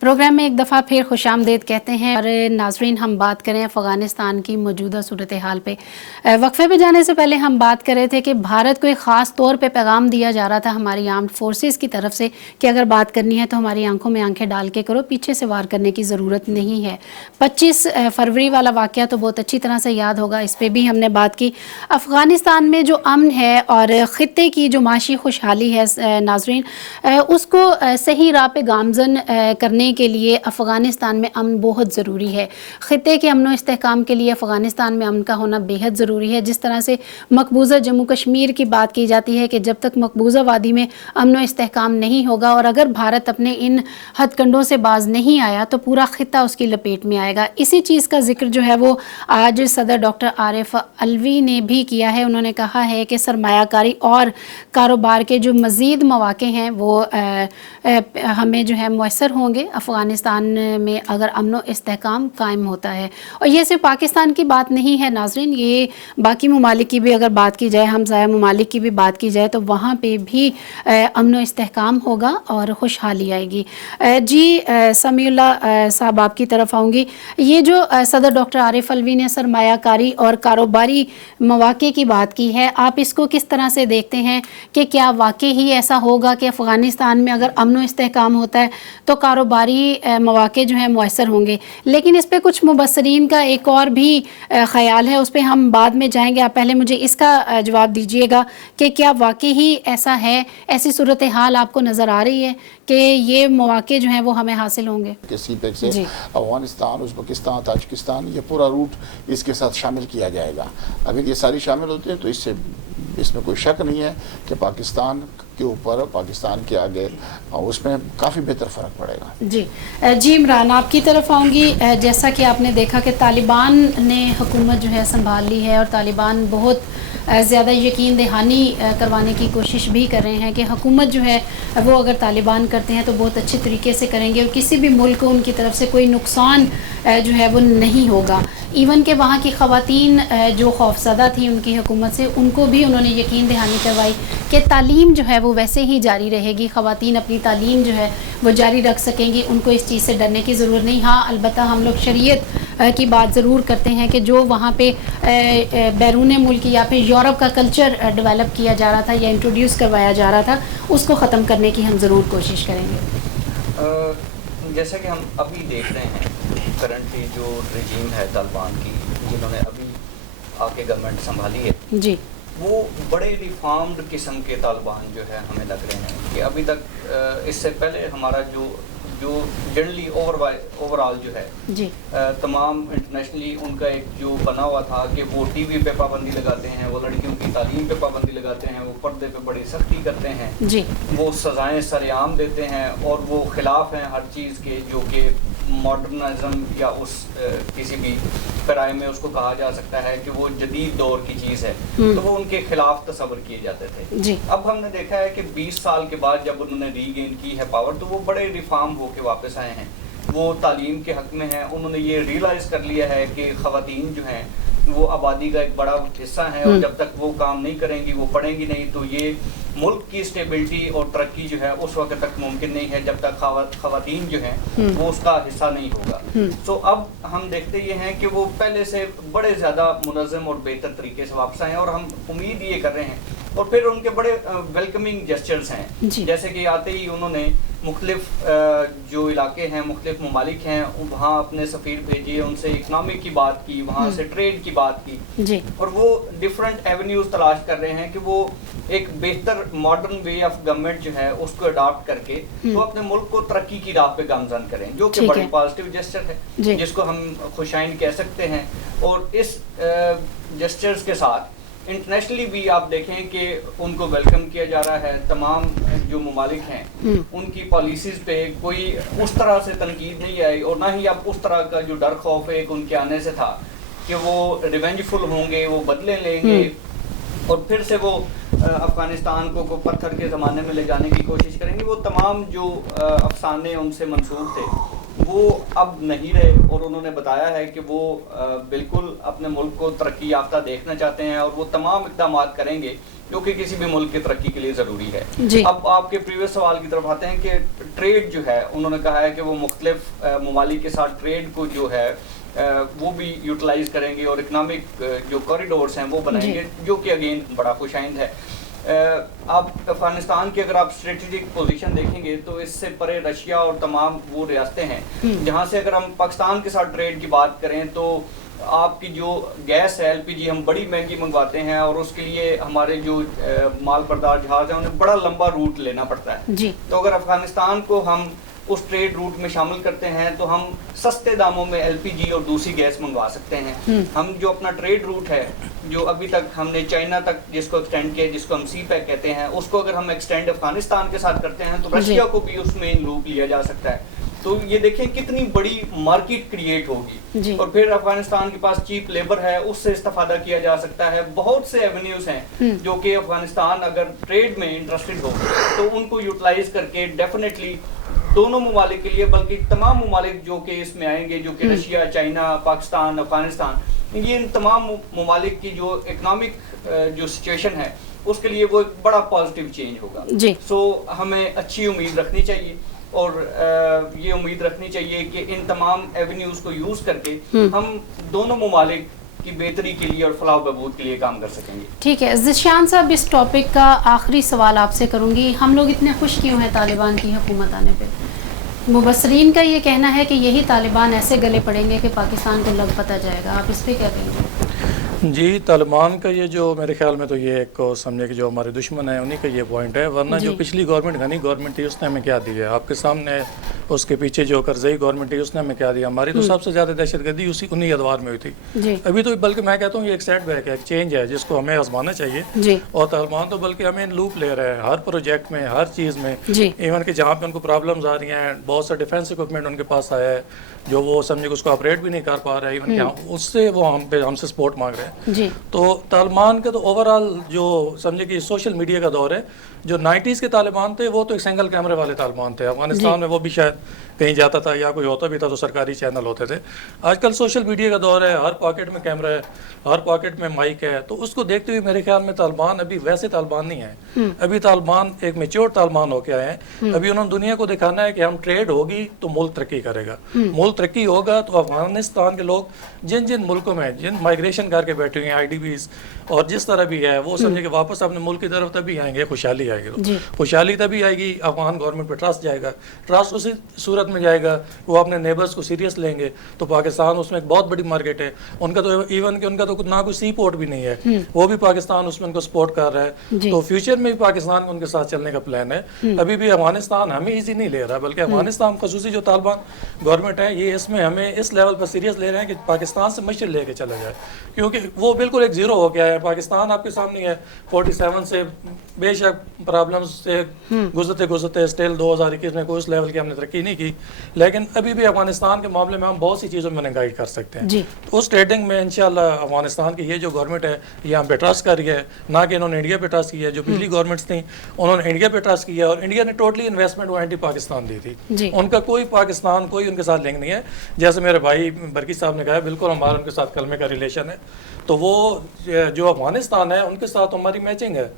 Programme میں ایک دفعہ پھر خوش آمدید کہتے ہیں اور ناظرین ہم بات کریں افغانستان کی موجودہ صورتحال پہ۔ وقفے پہ جانے سے پہلے ہم بات کر رہے تھے کہ بھارت کو ایک خاص طور پہ پیغام دیا جا رہا تھا ہماری آرمڈ فورسز کی طرف سے کہ اگر بات کرنی ہے تو ہماری آنکھوں میں آنکھیں ڈال کے کرو، پیچھے سے وار کرنے کی ضرورت نہیں ہے۔ 25 فروری والا واقعہ تو بہت اچھی طرح سے یاد ہوگا، اس پہ بھی ہم نے بات کی۔ افغانستان میں جو امن ہے اور خطے کی جو معاشی خوشحالی ہے ناظرین، اس کو صحیح راہ پہ گامزن کرنے کے لیے افغانستان میں امن بہت ضروری ہے۔ خطے کے امن و استحکام کے لیے افغانستان میں امن کا ہونا بے حد ضروری ہے۔ جس طرح سے مقبوضہ جموں کشمیر کی بات کی جاتی ہے کہ جب تک مقبوضہ وادی میں امن و استحکام نہیں ہوگا اور اگر بھارت اپنے ان ہتھ کنڈوں سے باز نہیں آیا تو پورا خطہ اس کی لپیٹ میں آئے گا۔ اسی چیز کا ذکر جو ہے وہ آج صدر ڈاکٹر عارف علوی نے بھی کیا ہے۔ انہوں نے کہا ہے کہ سرمایہ کاری اور کاروبار کے جو مزید مواقع ہیں وہ ہمیں جو ہے میسر ہوں گے افغانستان میں اگر امن و استحکام قائم ہوتا ہے۔ اور یہ صرف پاکستان کی بات نہیں ہے ناظرین، یہ باقی ممالک کی بھی اگر بات کی جائے، ہمسایہ ممالک کی بھی بات کی جائے تو وہاں پہ بھی امن و استحکام ہوگا اور خوشحالی آئے گی۔ جی سمیع اللہ صاحب آپ کی طرف آؤں گی۔ یہ جو صدر ڈاکٹر عارف علوی نے سرمایہ کاری اور کاروباری مواقع کی بات کی ہے، آپ اس کو کس طرح سے دیکھتے ہیں کہ کیا واقعی ہی ایسا ہوگا کہ افغانستان میں اگر امن و استحکام ہوتا ہے تو کاروباری مواقع جو ہیں میسر ہوں گے؟ لیکن اس پہ کچھ مبصرین کا ایک اور بھی خیال ہے، اس پہ ہم بعد میں جائیں گے۔ آپ پہلے مجھے اس کا جواب دیجئے گا کہ کیا واقعی ہی ایسا ہے، ایسی صورتحال آپ کو نظر آ رہی ہے کہ یہ مواقع جو ہیں وہ ہمیں حاصل ہوں گے؟ سی پیک سے افغانستان، ازبکستان، تاجکستان، یہ پورا روٹ اس کے ساتھ شامل کیا جائے گا۔ اگر یہ ساری شامل ہوتے ہیں تو اس میں کوئی شک نہیں ہے کہ پاکستان کے اوپر، پاکستان کے آگے اس میں کافی بہتر فرق پڑے گا۔ جی عمران آپ کی طرف آؤں گی۔ جیسا کہ آپ نے دیکھا کہ طالبان نے حکومت جو ہے سنبھال لی ہے اور طالبان بہت زیادہ یقین دہانی کروانے کی کوشش بھی کر رہے ہیں کہ حکومت جو ہے وہ اگر طالبان کرتے ہیں تو بہت اچھے طریقے سے کریں گے اور کسی بھی ملک کو ان کی طرف سے کوئی نقصان جو ہے وہ نہیں ہوگا۔ ایون کہ وہاں کی خواتین جو خوفزدہ تھیں ان کی حکومت سے، ان کو بھی انہوں نے یقین دہانی کروائی کہ تعلیم جو ہے وہ ویسے ہی جاری رہے گی، خواتین اپنی تعلیم جو ہے وہ جاری رکھ سکیں گی، ان کو اس چیز سے ڈرنے کی ضرورت نہیں۔ ہاں البتہ ہم لوگ شریعت کی بات ضرور کرتے ہیں کہ جو وہاں پہ بیرون ملک یا پھر یورپ کا کلچر ڈیولپ کیا جا رہا تھا یا انٹروڈیوس کروایا جا رہا تھا، اس کو ختم کرنے کی ہم ضرور کوشش کریں گے۔ جیسا کہ ہم ابھی دیکھ رہے ہیں کرنٹلی جو رجیم ہے طالبان کی، جنہوں نے ابھی آ کے گورنمنٹ سنبھالی ہے، جی وہ بڑے ریفارمڈ قسم کے طالبان جو ہے ہمیں لگ رہے ہیں کہ ابھی تک اس سے پہلے ہمارا جو جنرلی اوور آل جو ہے جی تمام انٹرنیشنلی ان کا ایک جو بنا ہوا تھا کہ وہ ٹی وی پہ پابندی لگاتے ہیں، وہ لڑکیوں کی تعلیم پہ پابندی لگاتے ہیں، وہ پردے پہ بڑی سختی کرتے ہیں جی، وہ سزائیں سر عام دیتے ہیں اور وہ خلاف ہیں ہر چیز کے جو کہ ماڈرنزم یا اس کسی بھی کرائم میں اس کو کہا جا سکتا ہے کہ وہ جدید دور کی چیز ہے، تو وہ ان کے خلاف تصور کیے جاتے تھے جی۔ اب ہم نے دیکھا ہے کہ 20 سال کے بعد جب انہوں نے ری گین کی ہے پاور تو وہ بڑے ریفارم ہو کے واپس آئے ہیں، وہ تعلیم کے حق میں ہیں۔ انہوں نے یہ ریئلائز کر لیا ہے کہ خواتین جو ہیں وہ آبادی کا ایک بڑا حصہ ہیں اور جب تک وہ کام نہیں کریں گی، وہ پڑھیں گی نہیں، تو یہ ملک کی اسٹیبلٹی اور ترقی جو ہے اس وقت تک ممکن نہیں ہے جب تک خواتین جو ہیں وہ اس کا حصہ نہیں ہوگا۔ سو اب ہم دیکھتے یہ ہیں کہ وہ پہلے سے بڑے زیادہ منظم اور بہتر طریقے سے واپس آئے ہیں اور ہم امید یہ کر رہے ہیں، اور پھر ان کے بڑے ویلکمنگ جسچرز ہیں جیسے کہ آتے ہی انہوں نے مختلف جو علاقے ہیں، مختلف ممالک ہیں، وہاں اپنے سفیر بھیجیے، ان سے اکنامک کی بات کی، وہاں سے ٹریڈ کی بات کی جی، اور وہ ڈفرینٹ ایونیوز تلاش کر رہے ہیں کہ وہ ایک بہتر ماڈرن وے آف گورنمنٹ جو ہے اس کو اڈاپٹ کر کے وہ اپنے ملک کو ترقی کی راہ پہ گامزن کریں، جو کہ بڑی پازیٹیو جسچر ہے جس کو ہم خوشائن کہہ سکتے ہیں۔ اور اس جسچرز کے ساتھ انٹرنیشنلی بھی آپ دیکھیں کہ ان کو ویلکم کیا جا رہا ہے۔ تمام جو ممالک ہیں ان کی پالیسیز پہ کوئی اس طرح سے تنقید نہیں آئی اور نہ ہی اب اس طرح کا جو ڈر خوف ایک ان کے آنے سے تھا کہ وہ ریونجفل ہوں گے، وہ بدلے لیں گے اور پھر سے وہ افغانستان کو پتھر کے زمانے میں لے جانے کی کوشش کریں گے۔ وہ تمام جو افسانے ان سے منسوب تھے وہ اب نہیں رہے، اور انہوں نے بتایا ہے کہ وہ بالکل اپنے ملک کو ترقی یافتہ دیکھنا چاہتے ہیں، اور وہ تمام اقدامات کریں گے جو کہ کسی بھی ملک کی ترقی کے لیے ضروری ہے. اب آپ کے پریویس سوال کی طرف آتے ہیں کہ ٹریڈ جو ہے، انہوں نے کہا ہے کہ وہ مختلف ممالک کے ساتھ ٹریڈ کو جو ہے وہ بھی یوٹیلائز کریں گے، اور اکنامک جو کوریڈورس ہیں وہ بنائیں گے، جو کہ اگین بڑا خوش آئند ہے. آپ افغانستان کی اگر آپ اسٹریٹجک پوزیشن دیکھیں گے تو اس سے پرے رشیا اور تمام وہ ریاستیں ہیں جہاں سے اگر ہم پاکستان کے ساتھ ٹریڈ کی بات کریں تو آپ کی جو گیس ہے LPG ہم بڑی مہنگی منگواتے ہیں، اور اس کے لیے ہمارے جو مال بردار جہاز ہیں انہیں بڑا لمبا روٹ لینا پڑتا ہے. تو اگر افغانستان کو ہم اس ٹریڈ روٹ میں شامل کرتے ہیں تو ہم سستے داموں میں LPG اور دوسری گیس منگوا سکتے ہیں. ہم جو اپنا ٹریڈ روٹ ہے جو ابھی تک ہم نے چائنا تک جس کو ایکسٹینڈ کیا، جس کو ہم سی پیک کہتے ہیں، اس کو اگر ہم ایکسٹینڈ افغانستان کے ساتھ کرتے ہیں تو رشیا کو بھی اس میں لوپ لیا جا سکتا ہے. تو یہ دیکھیں کتنی بڑی مارکیٹ کریٹ ہوگی، اور پھر افغانستان کے پاس چیپ لیبر ہے، اس سے استفادہ کیا جا سکتا ہے. بہت سے ایونیوز ہیں جو کہ افغانستان اگر ٹریڈ میں انٹرسٹڈ ہو تو ان کو یوٹیلائز کر کے ڈیفینیٹلی دونوں ممالک کے لیے، بلکہ تمام ممالک جو کہ اس میں آئیں گے، جو کہ رشیا، چائنا، پاکستان، افغانستان، یہ ان تمام ممالک کی جو اکنامک جو سچویشن ہے اس کے لیے وہ ایک بڑا پازیٹیو چینج ہوگا. سو ہمیں اچھی امید رکھنی چاہیے، اور یہ امید رکھنی چاہیے کہ ان تمام ایونیوز کو یوز کر کے ہم دونوں ممالک کی بہتری کے لیے اور فلاح و بہبود کے لیے کام کر سکیں گے. ٹھیک ہے ذیشان صاحب، اس ٹاپک کا آخری سوال آپ سے کروں گی. ہم لوگ اتنے خوش کیوں ہیں طالبان کی حکومت آنے پہ؟ مبصرین کا یہ کہنا ہے کہ یہی طالبان ایسے گلے پڑیں گے کہ پاکستان کو لگ پتہ جائے گا. آپ اس پہ کیا کہیں گے؟ جی، طالبان کا یہ جو میرے خیال میں تو یہ ایک سمجھے کہ جو ہمارے دشمن ہیں انہی کا یہ پوائنٹ ہے، ورنہ جو پچھلی گورنمنٹ غنی گورنمنٹ تھی اس نے ہمیں کیا دیا؟ آپ کے سامنے اس کے پیچھے جو کرزئی گورنمنٹ تھی اس نے ہمیں کیا دیا؟ ہماری تو سب سے زیادہ دہشت گردی انہی ادوار میں ہوئی تھی. ابھی تو بلکہ میں کہتا ہوں یہ ایک سیٹ بیک ہے، ایک چینج ہے جس کو ہمیں آزمانا چاہیے. اور طالبان تو بلکہ ہمیں لوپ لے رہے ہیں ہر پروجیکٹ میں، ہر چیز میں، ایون کہ جہاں پہ ان کو پرابلمز آ رہی ہیں، بہت سا ڈیفینس اکوپمنٹ ان کے پاس آیا ہے جو وہ سمجھے کہ اس کو آپریٹ بھی نہیں کر پا رہے، ایون کہ اس سے وہ ہم سے سپورٹ مانگ رہے ہیں. تو طالبان کا تو اوور آل جو سمجھے کہ سوشل میڈیا کا دور ہے، جو 90s کے طالبان تھے وہ تو ایک سنگل کیمرے والے طالبان تھے. افغانستان میں وہ بھی شاید کہیں جاتا تھا یا کوئی ہوتا بھی تھا تو سرکاری چینل ہوتے تھے. آج کل سوشل میڈیا کا دور ہے، ہر پاکٹ میں کیمرہ ہے، ہر پاکٹ میں مائک ہے. تو اس کو دیکھتے ہوئے میرے خیال میں طالبان ابھی ویسے طالبان نہیں ہیں. ابھی طالبان ایک میچور طالبان ہو کے آئے ہیں. ابھی انہوں نے دنیا کو دکھانا ہے کہ ہم ٹریڈ ہوگی تو ملک ترقی کرے گا. ملک ترقی ہوگا تو افغانستان کے لوگ جن جن ملکوں میں جن مائگریشن کر کے بیٹھے ہوئے ہیں، IDPs اور جس طرح بھی ہے، وہ سمجھے کہ واپس اپنے ملک کی طرف تبھی آئیں گے، خوشحالی آئے گی. خوشحالی تبھی آئے گی، افغان گورنمنٹ پہ ٹرسٹ جائے گا. ٹرسٹ اسی صورت میں جائے گا وہ اپنے نیبرز کو سیریس لیں گے. تو پاکستان اس میں ایک بہت بڑی مارکیٹ ہے. ان کا تو ایون کہ ان کا تو نہ کوئی سی پورٹ بھی نہیں ہے، وہ بھی پاکستان اس میں ان کو سپورٹ کر رہا ہے. تو فیوچر میں بھی پاکستان ان کے ساتھ چلنے کا پلان ہے. ابھی بھی افغانستان ہمیں ایزی نہیں لے رہا، بلکہ افغانستان خصوصی جو طالبان گورنمنٹ ہے یہ اس میں ہمیں اس لیول پر سیریس لے رہے ہیں کہ پاکستان سے مشکل لے کے چلا جائے، کیونکہ وہ بالکل ایک زیرو ہو گیا ہے. پاکستان آپ کے سامنے ہے 47 سے بے شک پرابلمز سے گزرتے اسٹل 2021 میں کوئی اس لیول کی ہم نے ترقی نہیں کی، لیکن ابھی بھی افغانستان کے معاملے میں ہم بہت سی چیزوں میں گائیڈ کر سکتے ہیں. اس ٹریڈنگ میں انشاءاللہ افغانستان کی یہ جو گورنمنٹ ہے یہ ہم پہ ٹرسٹ کر رہی ہے، نہ کہ انہوں نے انڈیا پہ ٹرسٹ کیا ہے. جو پچھلی گورنمنٹس تھیں انہوں نے انڈیا پہ ٹرسٹ کیا، اور انڈیا نے ٹوٹلی انویسٹمنٹ وہ اینٹی پاکستان دی تھی. ان کا کوئی پاکستان کوئی ان کے ساتھ لنک نہیں ہے. جیسے میرے بھائی برکی صاحب نے کہا ہے، بالکل ہمارا ان کے ساتھ کلمے کا ریلیشن ہے. تو وہ جو افغانستان ہے ان کے ساتھ ہماری میچنگ ہے.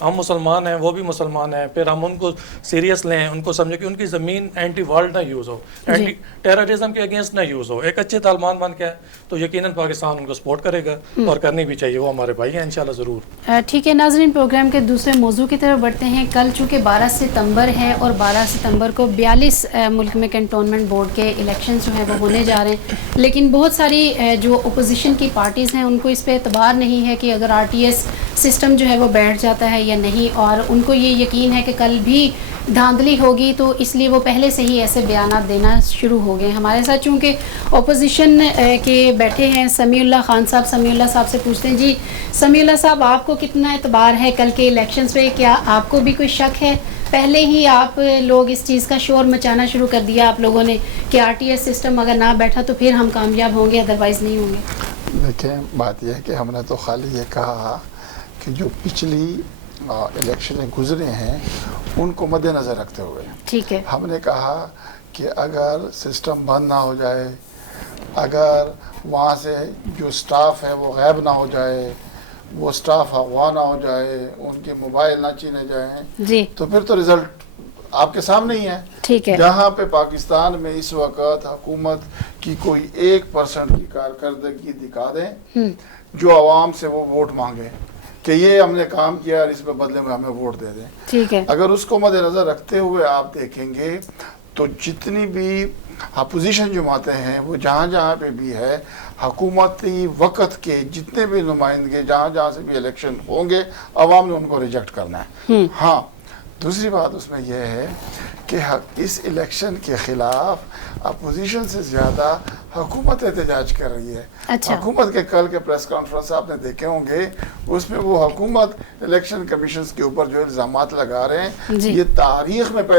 ہم مسلمان ہیں، وہ بھی مسلمان ہیں. پھر ہم ان کو سیریس لیں، ان کو سمجھے کہ ان کی زمین اینٹی ورلڈ نہ یوز ہو، اینٹی ٹیررزم کے اگینسٹ نہ یوز ہو. ایک اچھے طالبان بن کے تو یقیناً پاکستان ان کو سپورٹ کرے گا، اور کرنی بھی چاہیے. وہ ہمارے بھائی ہیں انشاءاللہ ضرور. ٹھیک ہے ناظرین، پروگرام کے دوسرے موضوع کی طرف بڑھتے ہیں. کل چونکہ 12 ستمبر ہے اور 12 ستمبر کو 42 ملک میں کنٹونمنٹ بورڈ کے الیکشنز جو ہیں وہ ہونے جا رہے ہیں، لیکن بہت ساری جو اپوزیشن کی پارٹیز ہیں ان کو اس پہ اعتبار نہیں ہے کہ اگر RTS سسٹم جو ہے وہ بیٹھ جاتا ہے یا نہیں، اور ان کو یہ یقین ہے کہ کل بھی دھاندلی ہوگی، تو اس لیے وہ پہلے سے ہی ایسے بیانات دینا شروع ہو گئے. ہمارے ساتھ چونکہ اپوزیشن کے بیٹھے ہیں سمیع اللہ خان صاحب، سمیع اللہ صاحب سے پوچھتے ہیں. جی سمیع اللہ صاحب، آپ کو کتنا اعتبار ہے کل کے الیکشنز پہ؟ کیا آپ کو بھی کوئی شک ہے؟ پہلے ہی آپ لوگ اس چیز کا شور مچانا شروع کر دیا آپ لوگوں نے کہ RTS سسٹم اگر نہ بیٹھا تو پھر ہم کامیاب ہوں گے، ادروائز نہیں ہوں گے. دیکھیں بات یہ ہے کہ ہم نے تو خالی یہ کہا کہ جو پچھلی الیکشنیں گزرے ہیں ان کو مد نظر رکھتے ہوئے ٹھیک ہے ہم نے کہا کہ اگر سسٹم بند نہ ہو جائے، اگر وہاں سے جو سٹاف ہے وہ غائب نہ ہو جائے، وہ سٹاف اغوا نہ ہو جائے، ان کے موبائل نہ چھینے جائیں، جی تو پھر تو رزلٹ آپ کے سامنے ہی ہے۔ ٹھیک ہے، جہاں پہ پاکستان میں اس وقت حکومت کی کوئی 1% کی کارکردگی دکھا دیں جو عوام سے وہ ووٹ مانگے کہ یہ ہم نے کام کیا اور اس پہ بدلے میں ہمیں ووٹ دے دیں، ٹھیک ہے، اگر اس کو مد نظر رکھتے ہوئے آپ دیکھیں گے تو جتنی بھی اپوزیشن جماعتیں ہیں وہ جہاں جہاں پہ بھی ہے، حکومتی وقت کے جتنے بھی نمائندگی جہاں جہاں سے بھی الیکشن ہوں گے، عوام نے ان کو ریجیکٹ کرنا ہے۔ ہاں، دوسری بات اس میں یہ ہے کہ اس الیکشن کے خلاف اپوزیشن سے زیادہ حکومت احتجاج کر رہی ہے۔ اچھا، حکومت کے کل کے پریس کانفرنس آپ نے دیکھے ہوں گے، اس میں وہ حکومت الیکشن کمیشنز کے اوپر جو الزامات لگا رہے ہیں، جی یہ تاریخ میں پہلی